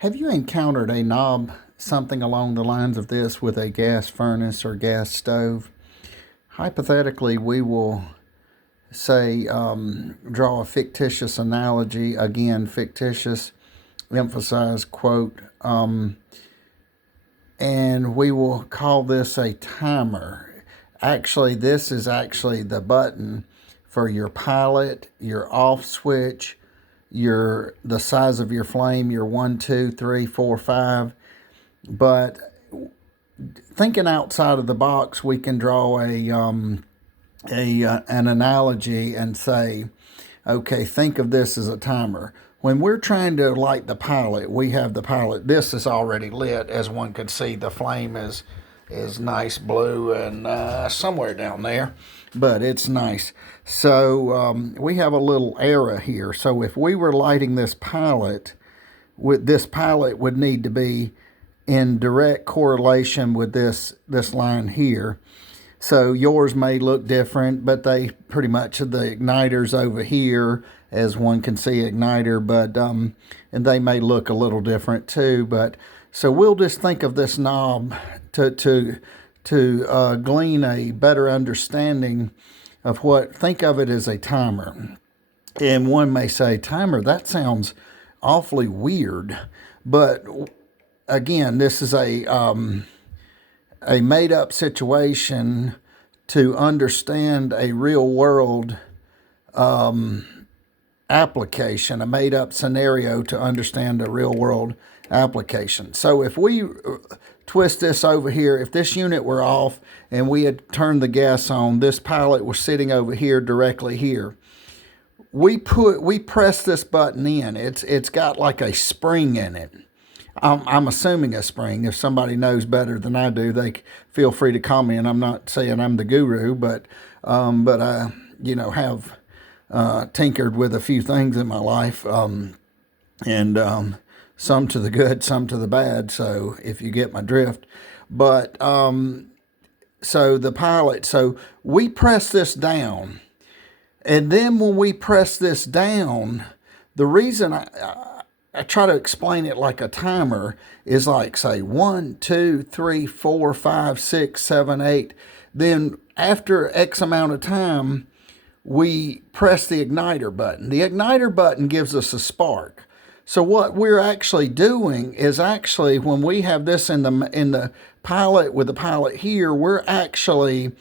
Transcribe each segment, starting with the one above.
Have you encountered a knob something along the lines of this with a gas furnace or gas stove? Hypothetically, we will say, draw a fictitious analogy, again, fictitious, emphasize, quote, and we will call this a timer. Actually, this is actually the button for your pilot, your off switch, the size of your flame, your 1, 2, 3, 4, 5. But thinking outside of the box, we can draw an analogy and say, okay, think of this as a timer. When we're trying to light the pilot, we have the pilot. This is already lit, as one could see. The flame is nice blue and somewhere down there, but it's nice. So we have a little arrow here. So if we were lighting this pilot, this pilot would need to be in direct correlation with this line here. So yours may look different, but they pretty much, the igniter's over here, as one can see igniter, but and they may look a little different too. But so we'll just think of this knob to glean a better understanding of think of it as a timer. And one may say, timer, that sounds awfully weird. But again, this is a made-up situation to understand a real-world application, a made-up scenario to understand a real-world application. So if we twist this over here, if this unit were off and we had turned the gas on, this pilot was sitting over here directly here. We press this button in. It's got like a spring in it. I'm assuming a spring. If somebody knows better than I do, they feel free to comment. I'm not saying I'm the guru, but I, have tinkered with a few things in my life, and some to the good, some to the bad. So if you get my drift, but so the pilot. So we press this down, and then when we press this down, the reason I try to explain it like a timer is like, say, 1, 2, 3, 4, 5, 6, 7, 8. Then after X amount of time, we press the igniter button. The igniter button gives us a spark. So what we're actually doing is actually, when we have this in the pilot with the pilot here, we're actually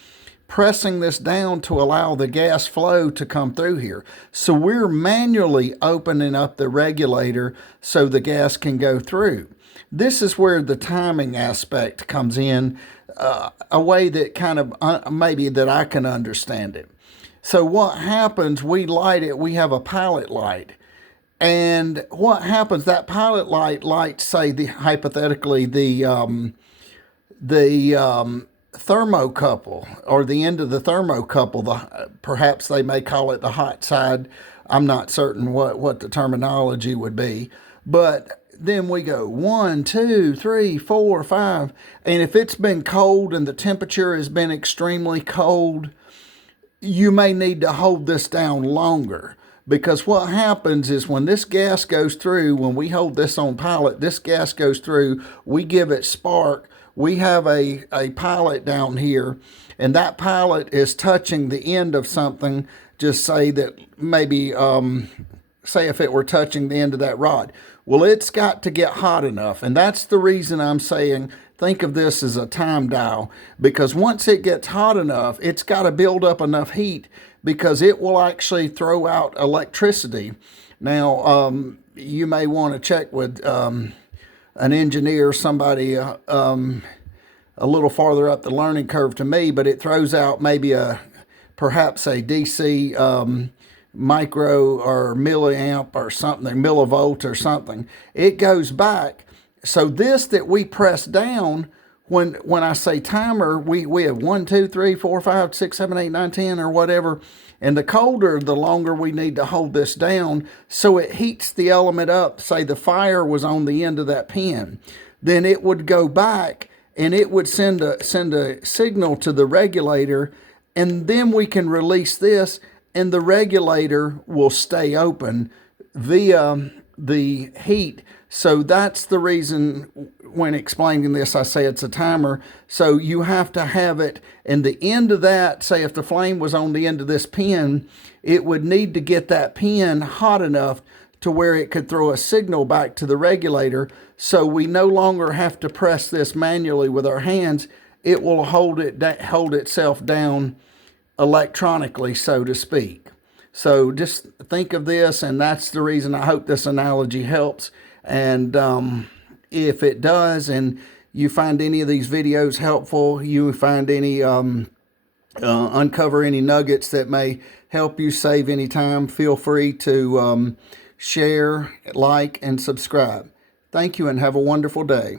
pressing this down to allow the gas flow to come through here. So we're manually opening up the regulator so the gas can go through. This is where the timing aspect comes in, a way that kind of maybe that I can understand it. So what happens, we light it, we have a pilot light. And what happens, that pilot light lights, say, hypothetically, the thermocouple, or the end of the thermocouple. Perhaps they may call it the hot side. I'm not certain what the terminology would be. But then we go 1, 2, 3, 4, 5. And if it's been cold and the temperature has been extremely cold, you may need to hold this down longer. Because what happens is, when this gas goes through, when we hold this on pilot, this gas goes through, we give it spark. We have a pilot down here, and that pilot is touching the end of something. Just say that maybe, say if it were touching the end of that rod. Well, it's got to get hot enough. And that's the reason I'm saying, think of this as a time dial. Because once it gets hot enough, it's got to build up enough heat, because it will actually throw out electricity. Now, you may want to check with an engineer, somebody a little farther up the learning curve to me, but it throws out maybe perhaps a DC micro or milliamp or something, millivolt or something. It goes back. So this that we press down, when I say timer, we have 1, 2, 3, 4, 5, 6, 7, 8, 9, 10, or whatever. And the colder, the longer we need to hold this down, so it heats the element up. Say the fire was on the end of that pin. Then it would go back and it would send a signal to the regulator, and then we can release this, and the regulator will stay open via the heat. So that's the reason when explaining this, I say it's a timer. So you have to have it, and the end of that, say if the flame was on the end of this pin, it would need to get that pin hot enough to where it could throw a signal back to the regulator. So we no longer have to press this manually with our hands. It will hold itself down electronically, so to speak. So just think of this, and that's the reason I hope this analogy helps. And if it does, and you find any of these videos helpful, you find any uncover any nuggets that may help you save any time, feel free to share, like, and subscribe. Thank you, and have a wonderful day.